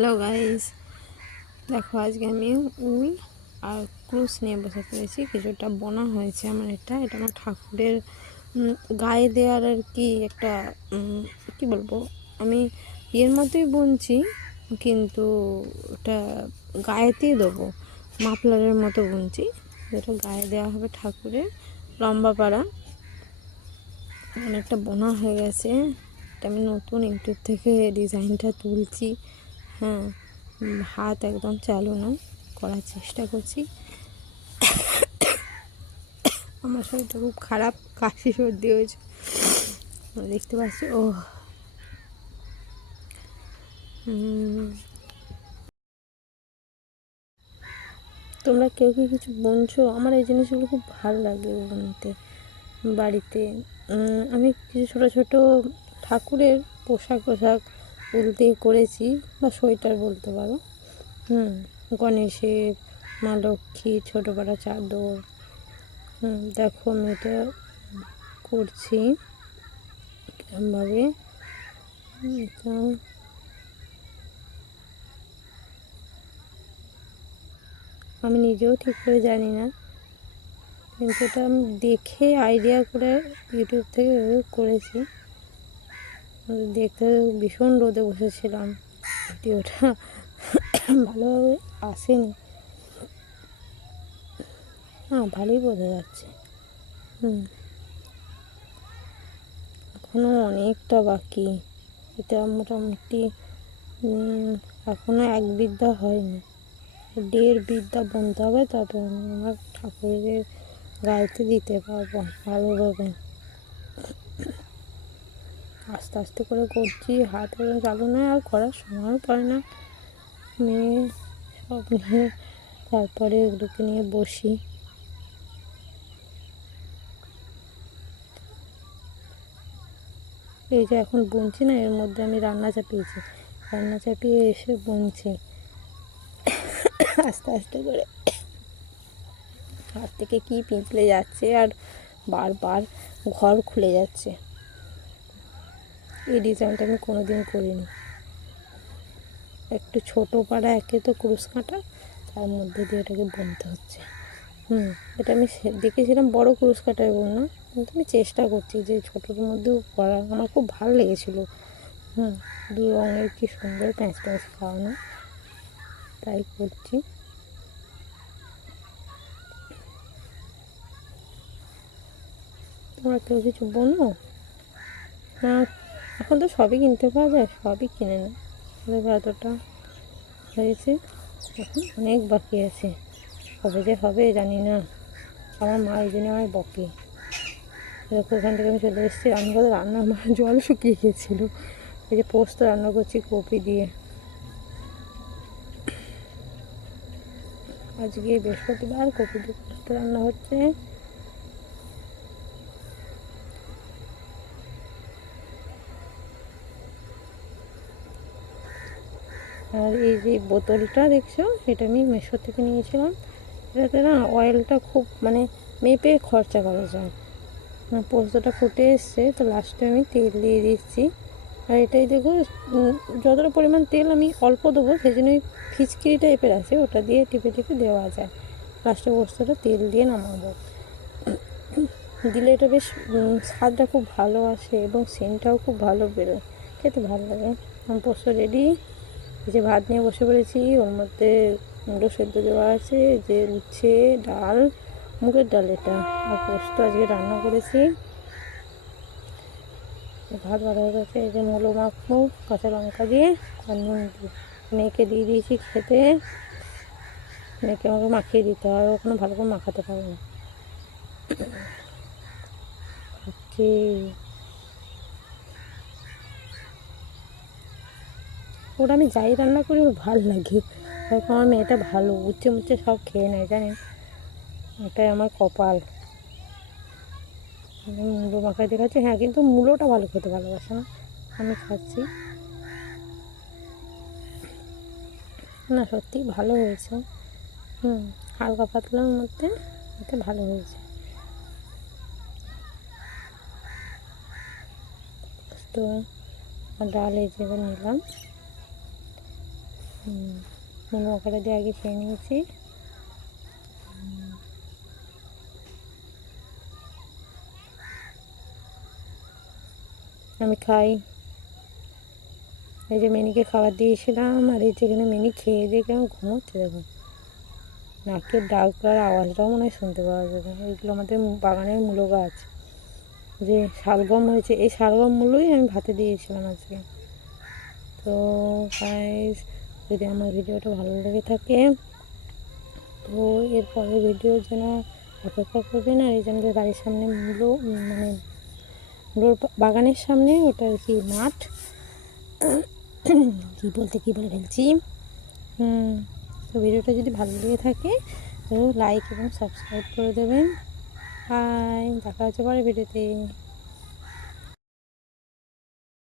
Hello guys, দেখো আজকে আমি উল আর ক্রুশ নিয়ে বসে পড়েছি। কিছুটা বোনা হয়েছে আমার। এটা আমার ঠাকুরের গায়ে দেওয়ার আর কি একটা কি বলবো, আমি এর মতোই বুনছি, কিন্তু ওটা গায়েতেই দেবো, মাফলারের মতো বুনছি, যেটা গায়ে দেওয়া হবে ঠাকুরের। লম্বা পাড়া অনেকটা বোনা হয়ে গেছে। এটা আমি নতুন ইউটিউব থেকে ডিজাইনটা তুলছি। হ্যাঁ, হাত একদম চালু না, করার চেষ্টা করছি। আমার শরীরটা খুব খারাপ, কাশি সর্দি হয়েছে, দেখতে পাচ্ছি। ও তোমরা কেউ কি কিছু বুনছো? আমার এই জিনিসগুলো খুব ভালো লাগে বুনতে। বাড়িতে আমি কিছু ছোটো ছোটো ঠাকুরের পোশাক উল দিয়ে করেছি, বা সোয়েটার বলতে পারো। গণেশের, মা লক্ষ্মী, ছোটো পাড়া চাদর। দেখো আমি এটা করছি এরকমভাবে। আমি নিজেও ঠিক করে জানি না, কিন্তু এটা আমি দেখে আইডিয়া করে ইউটিউব থেকে করেছি। দেখতে ভীষণ রোদে বসেছিলাম, ভিডিওটা ভালোভাবে আসেনি। হ্যাঁ, ভালোই বোঝা যাচ্ছে। এখনও অনেকটা বাকি। এটা মোটামুটি এখনও 1 বিদ্যা হয়নি, 1.5 বিদ্যা বুনতে হবে, তারপর আমি আমার ঠাকুরের গায়েতে দিতে পারবো ভালোভাবে। আস্তে আস্তে করে করছি, হাত চালু নয়, আর করার সময়ও পায় না। মেয়ে সব নিয়ে তারপরে এগুলোকে নিয়ে বসি। এই যে এখন বুনছি না, এর মধ্যে আমি রান্না চাপিয়ে এসে বুনছি আস্তে আস্তে করে। হাত থেকে কি পিছলে যাচ্ছে, আর বারবার ঘর খুলে যাচ্ছে। এই ডিজাইনটা আমি কোনোদিন করিনি। একটু ছোটো পাড়া, একে তো ক্রুশ কাঁটা, তার মধ্যে দিয়ে এটাকে বুনতে হচ্ছে। এটা আমি দেখেছিলাম বড় ক্রুশ কাঁটায় বোনা, কিন্তু আমি চেষ্টা করছি যে ছোটোর মধ্যেও করা। আমার খুব ভালো লেগেছিলো। 2 রঙের কি সুন্দর প্যাঁচ খাওয়ানো, তাই করছি। তোমরা কেউ কিছু বোনো? না, এখন তো সবই কিনতে পাওয়া যায়, সবই কিনে না। দেখো এতটা হয়েছে, এখন অনেক বাকি আছে। কবে যে হবে জানি না। আমার মা এই জন্য আমায় বকে। দেখো এখান থেকে আমি চলে এসেছি রান্না আমার জল শুকিয়ে গিয়েছিলো। এই যে পোস্ত রান্না করছি কপি দিয়ে। আজকে বৃহস্পতিবার, কপি দিয়ে পোস্ত রান্না হচ্ছে। আর এই যে বোতলটা দেখছো, এটা আমি মিশো থেকে নিয়েছিলাম। এটাতে না অয়েলটা খুব মেপে খরচা করা যায়। পোস্তটা ফুটে এসছে, তো লাস্টে আমি তেল দিয়ে দিচ্ছি। আর এটাই দেখো, যতটা পরিমাণ তেল আমি অল্প দেবো, সেই জন্যই ফিচকিরি টাইপের আছে, ওটা দিয়ে টিপে টিপে দেওয়া যায়। লাস্টে পোস্তটা তেল দিয়ে নামাবো, দিলে এটা বেশ স্বাদটা খুব ভালো আসে, এবং সেন্টটাও খুব ভালো বেরোয়, খেতে ভালো লাগে। আমার পোস্ত রেডি। এই যে ভাত নিয়ে বসে পড়েছি, ওর মধ্যে মুলো সেদ্ধ দেওয়া আছে, যে উচ্ছে, ডাল, মুগের ডাল, এটা আর পোস্ত আজকে রান্না করেছি। ভাত বাড়া হয়ে গেছে। এই যে মুলো মাখবো কাঁচা লঙ্কা দিয়ে আর নুন দিয়ে। মেয়েকে দিয়ে দিয়েছি খেতে। মেয়েকে আমাকে মাখিয়ে দিতে হয়, ওখানে ভালো করে মাখাতে পারে না। ওটা আমি যাই রান্না করি ওর ভালো লাগে। হয়তো আমার মেয়েটা ভালো উচ্ছে মুচ্ছে সব খেয়ে নেয়, জানেন, ওটাই আমার কপাল। আমি মুলো মাখাতে খাচ্ছি, হ্যাঁ, কিন্তু মুলোটা ভালো খেতে ভালোবাসে না। আমি খাচ্ছি না, সত্যি ভালো হয়েছে। হালকা পাতলার মধ্যে এতে ভালো হয়েছে। তো ডাল এই যে নিলাম। নুন মাখাটা দিয়ে আগে খেয়ে নিয়েছি। আমি খাই। এই যে মিনিকে খাবার দিয়েছিলাম, আর এই যেখানে মিনি খেয়ে দিয়ে কেমন ঘুমোচ্ছে দেখুন, নাকের ডাক করার আওয়াজটাও মনে হয় শুনতে পাওয়া যাবে। এইগুলো আমাদের বাগানের মূলো গাছ, যে শালগম হয়েছে, এই শালগম মূলোই আমি ভাতে দিয়েছিলাম আজকে। তো গাইস, যদি আমার ভিডিওটা ভালো লেগে থাকে তো এর পরের ভিডিওর জন্য অপেক্ষা করবেন। আর এই যে আমাদের বাড়ির সামনে মূলো, মানে মূলোর বাগানের সামনে ওটা আর কি মাঠ, কী বলে ফেলছি। তো ভিডিওটা যদি ভালো লেগে থাকে তো লাইক এবং সাবস্ক্রাইব করে দেবেন। বাই, দেখা হচ্ছে পরের ভিডিওতে।